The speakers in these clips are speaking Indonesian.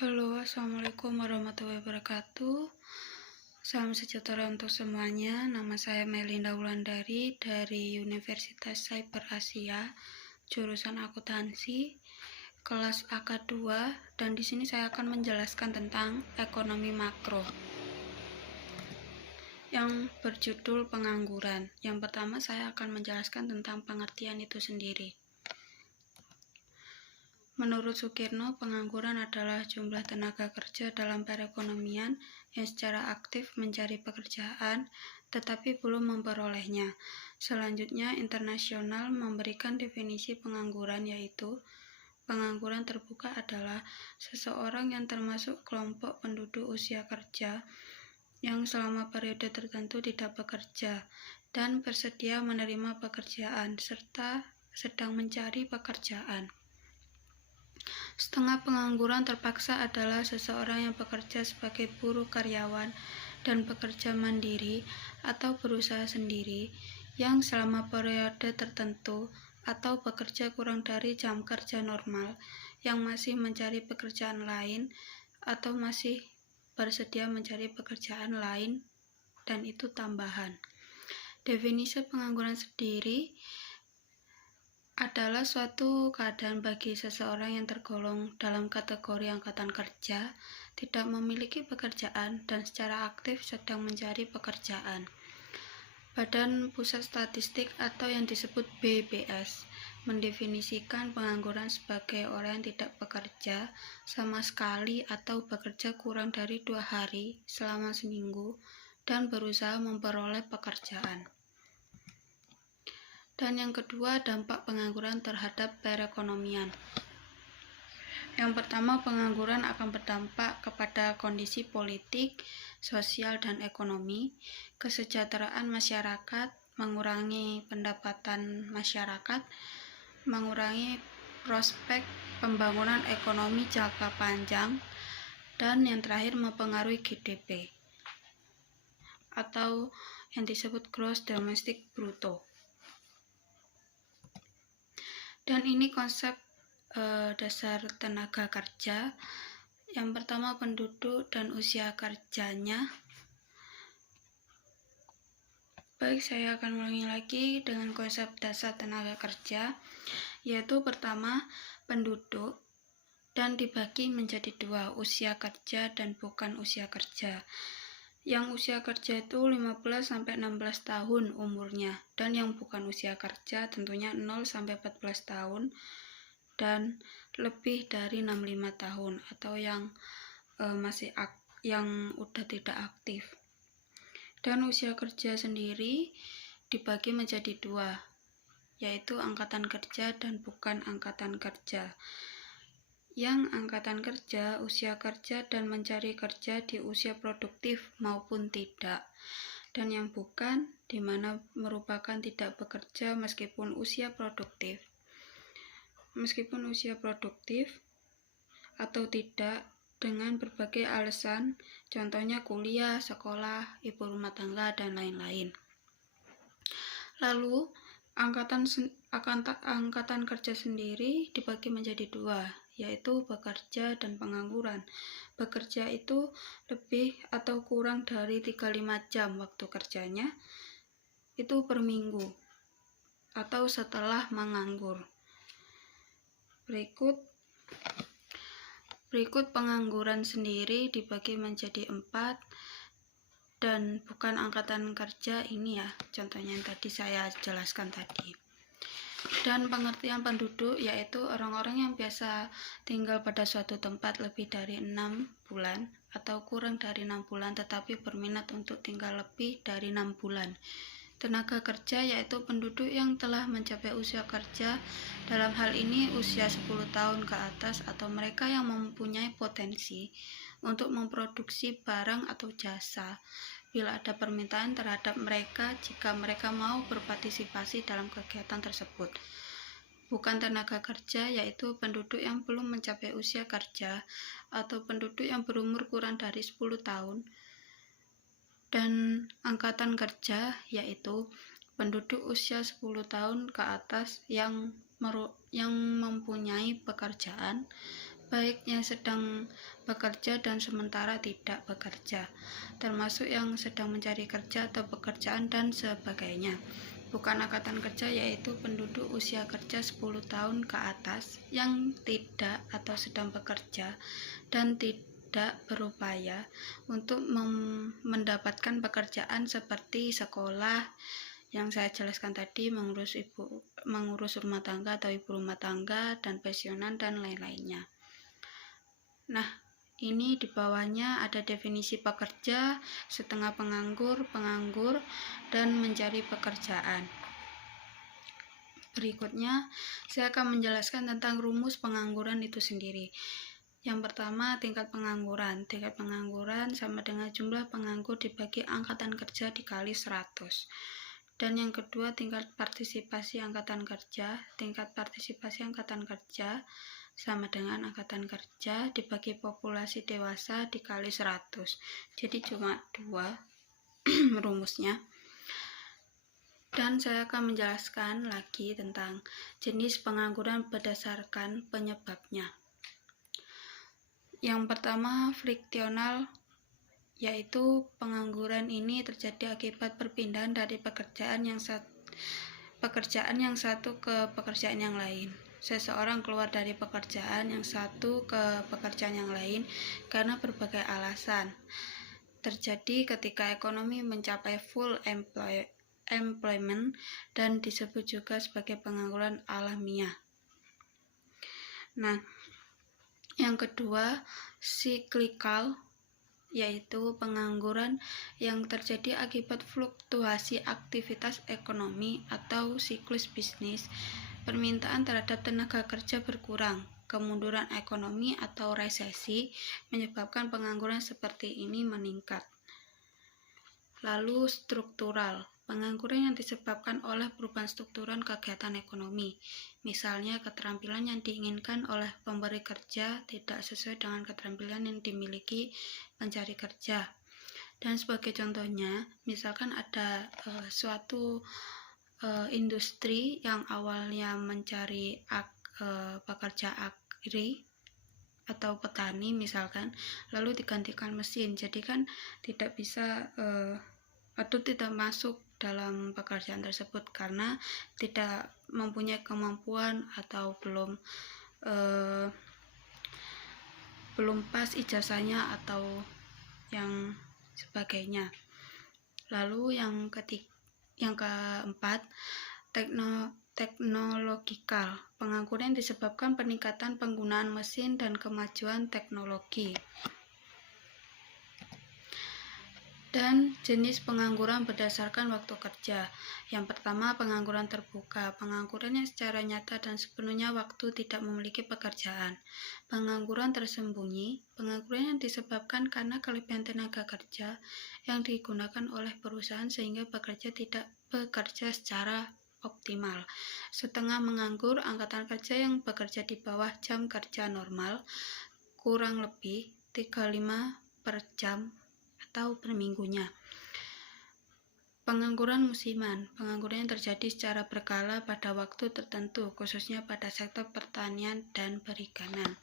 Halo, assalamualaikum warahmatullahi wabarakatuh. Salam sejahtera untuk semuanya. Nama saya Melinda Wulandari dari Universitas Cyber Asia, jurusan akuntansi, kelas AK2, dan di sini saya akan menjelaskan tentang ekonomi makro yang berjudul pengangguran. Yang pertama, saya akan menjelaskan tentang pengertian itu sendiri. Menurut Sukirno, pengangguran adalah jumlah tenaga kerja dalam perekonomian yang secara aktif mencari pekerjaan tetapi belum memperolehnya. Selanjutnya, internasional memberikan definisi pengangguran, yaitu pengangguran terbuka adalah seseorang yang termasuk kelompok penduduk usia kerja yang selama periode tertentu tidak bekerja dan bersedia menerima pekerjaan serta sedang mencari pekerjaan. Setengah pengangguran terpaksa adalah seseorang yang bekerja sebagai buruh karyawan dan bekerja mandiri atau berusaha sendiri yang selama periode tertentu atau bekerja kurang dari jam kerja normal yang masih mencari pekerjaan lain atau masih bersedia mencari pekerjaan lain dan itu tambahan. Definisi pengangguran sendiri adalah suatu keadaan bagi seseorang yang tergolong dalam kategori angkatan kerja, tidak memiliki pekerjaan, dan secara aktif sedang mencari pekerjaan. Badan Pusat Statistik atau yang disebut BPS mendefinisikan pengangguran sebagai orang yang tidak bekerja sama sekali atau bekerja kurang dari 2 hari selama seminggu dan berusaha memperoleh pekerjaan. Dan yang kedua, dampak pengangguran terhadap perekonomian. Yang pertama, pengangguran akan berdampak kepada kondisi politik, sosial, dan ekonomi, kesejahteraan masyarakat, mengurangi pendapatan masyarakat, mengurangi prospek pembangunan ekonomi jangka panjang, dan yang terakhir mempengaruhi GDP atau yang disebut Gross Domestic Bruto. Dan ini konsep dasar tenaga kerja. Yang pertama, penduduk dan usia kerjanya. Baik, saya akan ulangi lagi dengan konsep dasar tenaga kerja, yaitu pertama, penduduk, dan dibagi menjadi 2, usia kerja dan bukan usia kerja. Yang usia kerja itu 15-16 tahun umurnya, dan yang bukan usia kerja tentunya 0-14 tahun dan lebih dari 65 tahun atau yang yang udah tidak aktif. Dan usia kerja sendiri dibagi menjadi 2, yaitu angkatan kerja dan bukan angkatan kerja. Yang angkatan kerja, usia kerja dan mencari kerja di usia produktif maupun tidak. Dan yang bukan, di mana merupakan tidak bekerja meskipun usia produktif. Meskipun usia produktif atau tidak dengan berbagai alasan, contohnya kuliah, sekolah, ibu rumah tangga, dan lain-lain. Lalu, angkatan kerja sendiri dibagi menjadi 2, yaitu bekerja dan pengangguran. Bekerja itu lebih atau kurang dari 35 jam waktu kerjanya, itu per minggu atau setelah menganggur. Berikut pengangguran sendiri dibagi menjadi 4, dan bukan angkatan kerja ini ya, contohnya yang tadi saya jelaskan tadi. Dan pengertian penduduk yaitu orang-orang yang biasa tinggal pada suatu tempat lebih dari 6 bulan atau kurang dari 6 bulan tetapi berminat untuk tinggal lebih dari 6 bulan. Tenaga kerja yaitu penduduk yang telah mencapai usia kerja, dalam hal ini usia 10 tahun ke atas atau mereka yang mempunyai potensi untuk memproduksi barang atau jasa bila ada permintaan terhadap mereka jika mereka mau berpartisipasi dalam kegiatan tersebut. Bukan tenaga kerja yaitu penduduk yang belum mencapai usia kerja atau penduduk yang berumur kurang dari 10 tahun. Dan angkatan kerja yaitu penduduk usia 10 tahun ke atas yang mempunyai pekerjaan baik yang sedang bekerja dan sementara tidak bekerja, termasuk yang sedang mencari kerja atau pekerjaan dan sebagainya. Bukan angkatan kerja yaitu penduduk usia kerja 10 tahun ke atas yang tidak atau sedang bekerja dan tidak berupaya untuk mendapatkan pekerjaan seperti sekolah yang saya jelaskan tadi, mengurus rumah tangga atau ibu rumah tangga, dan pensiunan dan lain-lainnya. Nah, ini di bawahnya ada definisi pekerja, setengah penganggur, dan mencari pekerjaan. Berikutnya, saya akan menjelaskan tentang rumus pengangguran itu sendiri. Yang pertama, tingkat pengangguran. Tingkat pengangguran sama dengan jumlah penganggur dibagi angkatan kerja dikali 100. Dan yang kedua, tingkat partisipasi angkatan kerja. Tingkat partisipasi angkatan kerja sama dengan angkatan kerja dibagi populasi dewasa dikali 100. Jadi cuma 2 rumusnya. Dan saya akan menjelaskan lagi tentang jenis pengangguran berdasarkan penyebabnya. Yang pertama, friksional, yaitu pengangguran ini terjadi akibat perpindahan dari pekerjaan yang satu ke pekerjaan yang lain. Seseorang keluar dari pekerjaan yang satu ke pekerjaan yang lain karena berbagai alasan. Terjadi ketika ekonomi mencapai full employment dan disebut juga sebagai pengangguran alamiah. Nah, yang kedua, cyclical, yaitu pengangguran yang terjadi akibat fluktuasi aktivitas ekonomi atau siklus bisnis. Permintaan terhadap tenaga kerja berkurang, kemunduran ekonomi atau resesi menyebabkan pengangguran seperti ini meningkat. Lalu struktural, pengangguran yang disebabkan oleh perubahan struktural kegiatan ekonomi. Misalnya, keterampilan yang diinginkan oleh pemberi kerja tidak sesuai dengan keterampilan yang dimiliki pencari kerja. Dan sebagai contohnya, misalkan ada suatu industri yang awalnya mencari pekerja agri atau petani misalkan, lalu digantikan mesin, jadi kan tidak bisa atau tidak masuk dalam pekerjaan tersebut karena tidak mempunyai kemampuan atau belum pas ijazahnya atau yang sebagainya. Lalu yang keempat, teknologikal, pengangguran disebabkan peningkatan penggunaan mesin dan kemajuan teknologi. Dan jenis pengangguran berdasarkan waktu kerja. Yang pertama, pengangguran terbuka, pengangguran yang secara nyata dan sepenuhnya waktu tidak memiliki pekerjaan. Pengangguran tersembunyi, pengangguran yang disebabkan karena kelebihan tenaga kerja yang digunakan oleh perusahaan sehingga pekerja tidak bekerja secara optimal. Setengah menganggur, angkatan kerja yang bekerja di bawah jam kerja normal, kurang lebih 35 per jam atau per minggunya. Pengangguran musiman, pengangguran yang terjadi secara berkala pada waktu tertentu, khususnya pada sektor pertanian dan perikanan.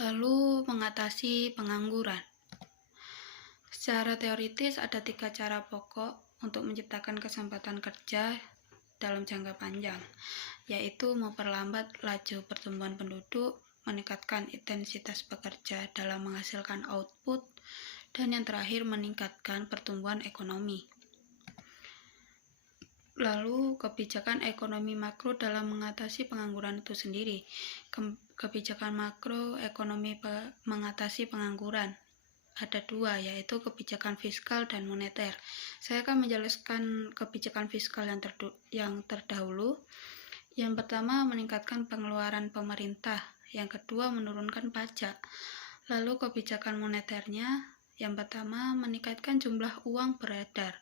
Lalu mengatasi pengangguran. Secara teoritis ada 3 cara pokok untuk menciptakan kesempatan kerja dalam jangka panjang, yaitu memperlambat laju pertumbuhan penduduk, meningkatkan intensitas pekerja dalam menghasilkan output, dan yang terakhir meningkatkan pertumbuhan ekonomi. Lalu kebijakan ekonomi makro dalam mengatasi pengangguran itu sendiri. Kebijakan makro ekonomi mengatasi pengangguran ada 2, yaitu kebijakan fiskal dan moneter. Saya akan menjelaskan kebijakan fiskal yang terdahulu. Yang pertama, meningkatkan pengeluaran pemerintah. Yang kedua, menurunkan pajak. Lalu kebijakan moneternya, yang pertama, meningkatkan jumlah uang beredar.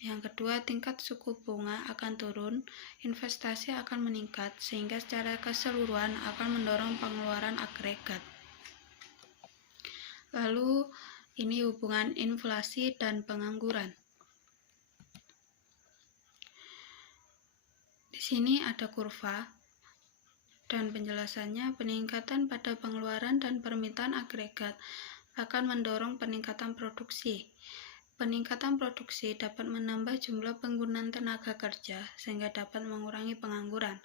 Yang kedua, tingkat suku bunga akan turun, investasi akan meningkat, sehingga secara keseluruhan akan mendorong pengeluaran agregat. Lalu, ini hubungan inflasi dan pengangguran. Di sini ada kurva. Dan penjelasannya, peningkatan pada pengeluaran dan permintaan agregat akan mendorong peningkatan produksi. Peningkatan produksi dapat menambah jumlah penggunaan tenaga kerja sehingga dapat mengurangi pengangguran.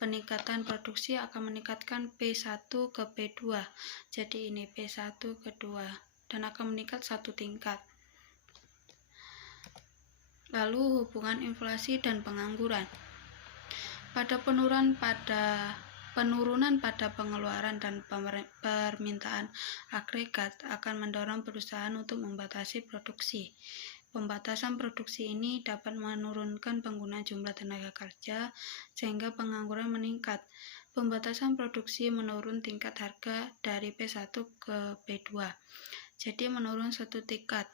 Peningkatan produksi akan meningkatkan P1 ke P2. Jadi ini P1 ke 2 dan akan meningkat satu tingkat. Lalu hubungan inflasi dan pengangguran. Pada penurunan pada pengeluaran dan permintaan agregat akan mendorong perusahaan untuk membatasi produksi. Pembatasan produksi ini dapat menurunkan penggunaan jumlah tenaga kerja sehingga pengangguran meningkat. Pembatasan produksi menurun tingkat harga dari P1 ke P2. Jadi menurun satu tingkat.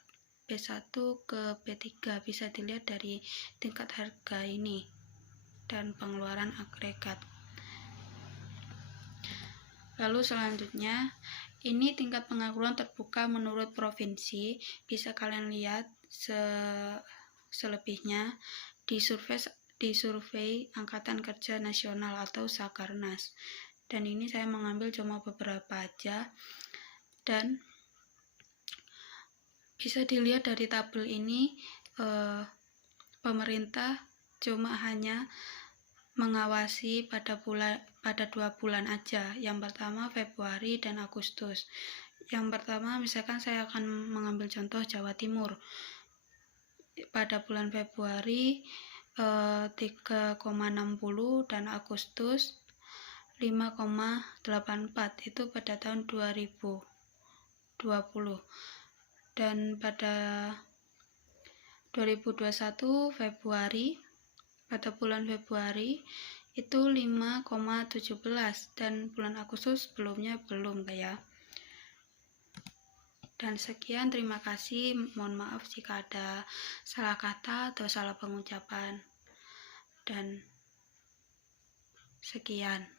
P1 ke P3 bisa dilihat dari tingkat harga ini dan pengeluaran agregat. Lalu selanjutnya, ini tingkat pengangguran terbuka menurut provinsi. Bisa kalian lihat selebihnya di survei Angkatan Kerja Nasional atau Sakarnas. Dan ini saya mengambil cuma beberapa aja. Dan bisa dilihat dari tabel ini, pemerintah cuma hanya mengawasi pada 2 bulan aja. Yang pertama Februari dan Agustus. Yang pertama misalkan saya akan mengambil contoh Jawa Timur. Pada bulan Februari 3,60 dan Agustus 5,84. Itu pada tahun 2020. Dan pada 2021 pada bulan Februari itu 5,17 dan bulan Agustus sebelumnya belum ya. Dan sekian, terima kasih. Mohon maaf jika ada salah kata atau salah pengucapan. Dan sekian.